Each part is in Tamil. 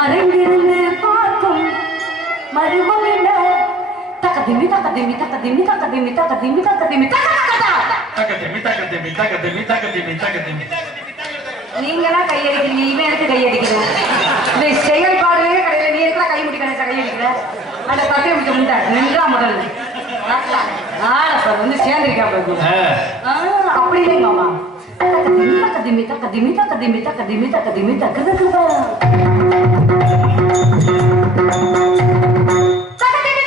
மறைந்திருந்து பார்க்கும் மருமம் என்ன தக்கதிமி தக்கதிமி தக்கதிமி தக்கதிமி தக்கதிமி தக்கதிமி தக்கத்திமி தக்கத்திமி தக்கத்திமி தக்கத்திமி தக்கத்திமி நீங்களா கையடிக்கிறீங்க இவன் எனக்கு கையடிக்கிறேன் இந்த செயல்பாடுவே கிடையாது நீ இருக்கிற கை முடி கிடைச்சா கையடிக்கிற அந்த கட்டையை முடிக்க முண்டை நின்றா முதல்ல ஆளை பாரு வந்து சேர்ந்திருக்கா அப்படி இல்லைங்க மாமா தக்கதிமி தக்கதிமி தக்கதிமி தக்கதிமி தக்கதிமி தக்கதிமி தக்கதுக்குதா தக்கதிமி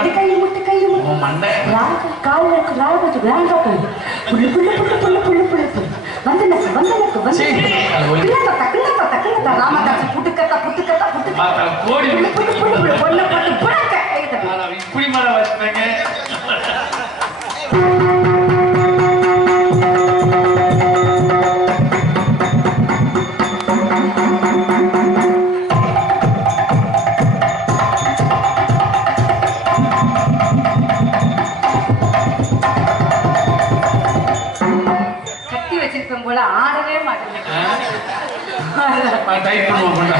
தக்கதிமி உன் மண்டை. ராக கால்ல இருக்கு ராக வச்சு ராக புல்லு புல்லு புல்லு புல்லு புல்லு புல்லு புல்லு. வந்தனக்கு வந்தனக்கு வந்து சீ, அது ஒய். கிள்ளத்த கிள்ளத்த ராமதாஸ் புட்டுக்கத்த புட்டுக்கத்த புட்டு பார்த்தா கோடி புல்லு புல்லு புல்லு புல்லு. பொண்ணு பட்டு டைட் பண்ணுவோம் கொண்டா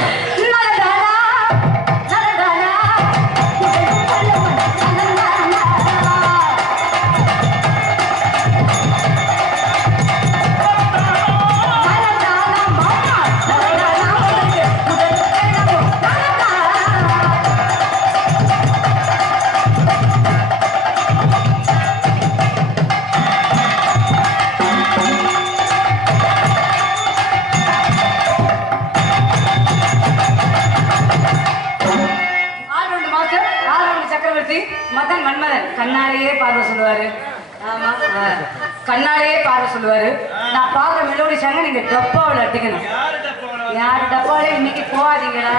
ஆறுண்டு சக்கரவர்த்தி மதன் மன்மதன் கண்ணாலேயே பார்வை சொல்லுவாரு. ஆமா. கண்ணாலேயே பார்வை சொல்லுவாரு. நான் பாடுற மெலோடி சாங்க நீங்க டப்பாவில் அட்டிக்கணும் யார் டப்பாலே இன்னைக்கு போகாதீங்கடா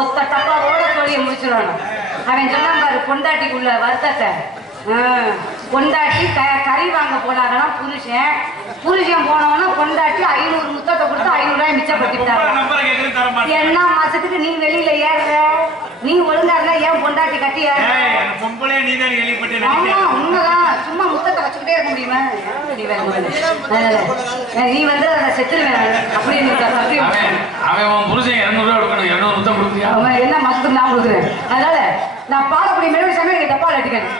ஒத்த டப்பா ஓட தோழியை முடிச்சிடணும் அவன் சொன்னான் பாரு பொண்டாட்டிக்குள்ள வருத்தத்தை. பொண்டாட்டி க கறி வாங்க போனாங்களாம் புருஷன். புருஷன் போனவனா பொண்டாட்டி ஐநூறு முத்தத்தை கொடுத்து ஐநூறு ரூபாய் மிச்சப்படுத்திட்டாங்க. மாட்டேன் என்ன மாசத்துக்கு நீ வெளியில ஏறுற? நீ ஒழுங்கா இருந்தா ஏன் பொண்டாட்டி கட்டி அந்த பொம்பளையே நீ தான் கேள்விப்பட்டு ஆமா நினைக்கிறேன் உண்மைதான். சும்மா முத்தத்தை வச்சுக்கிட்டே இருக்க முடியுமா? நீ வந்து அதை செத்துருவேன். அப்படின்னு. அவன் அவன் புருஷன் இருநூறு ரூபா கொடுக்கணும். இருநூறு முத்தம் கொடுக்குறியா அவன் என்ன மாசத்துக்கு நான் கொடுக்குறேன்? அதனால நான் பாடக்கூடிய மெலோடி சமயம் நீங்க டப்பால் அடிக்கணும்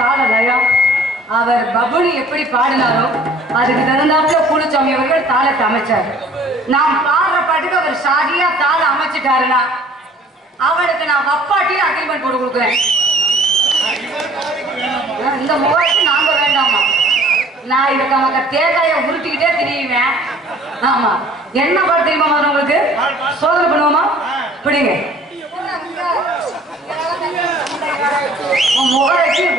பாடல் அவர் பபுனி எப்படி பாடினாரோ அதுக்கு தகுந்தாப்புல பூலுச்சாமி அவர்கள் தாளத்தை அமைச்சாரு. நாம் பாடுற பாட்டுக்கு அவர் ஷாஜியா தாள அமைச்சிட்டாருன்னா அவளுக்கு நான் வப்பாட்டியே அக்ரிமெண்ட் போட்டு கொடுக்குறேன். இந்த முகத்துக்கு நாங்க வேண்டாமா? நான் இதுக்கு அவங்க தேங்காயை உருட்டிக்கிட்டே திரியுவேன். ஆமா. என்ன பாட்டு தெரியுமா உங்களுக்கு? சோதனை பண்ணுவோமா? பிடிங்க.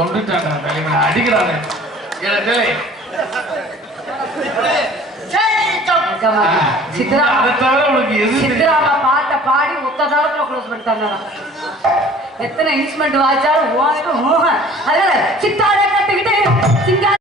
கொண்டுட்டாங்க களிமண் பாட்டை பாடி உத்ததாரத்துல எத்தனை இன்ஸ்ட்ருமெண்ட் வாச்சாலும் அதனால சித்தாரே கட்டுக்கிட்டே சிங்கார